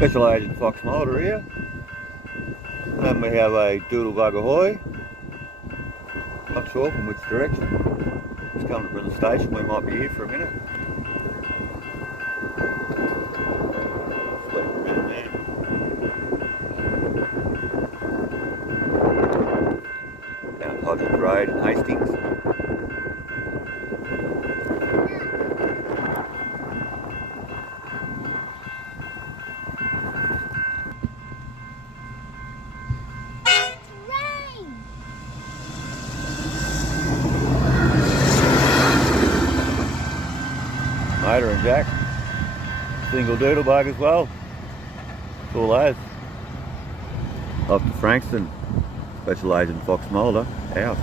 Special Agent Fox Mulder here. And we have a Doodlebug Ahoy. Not sure from which direction. It's coming from the station. We might be here for a minute. Sleep a bit in there. Down at Hodgins Rd in Hastings. Motor and jack, single doodlebug as well. It's all those. Off to Frankston, Special Agent Fox Mulder, out.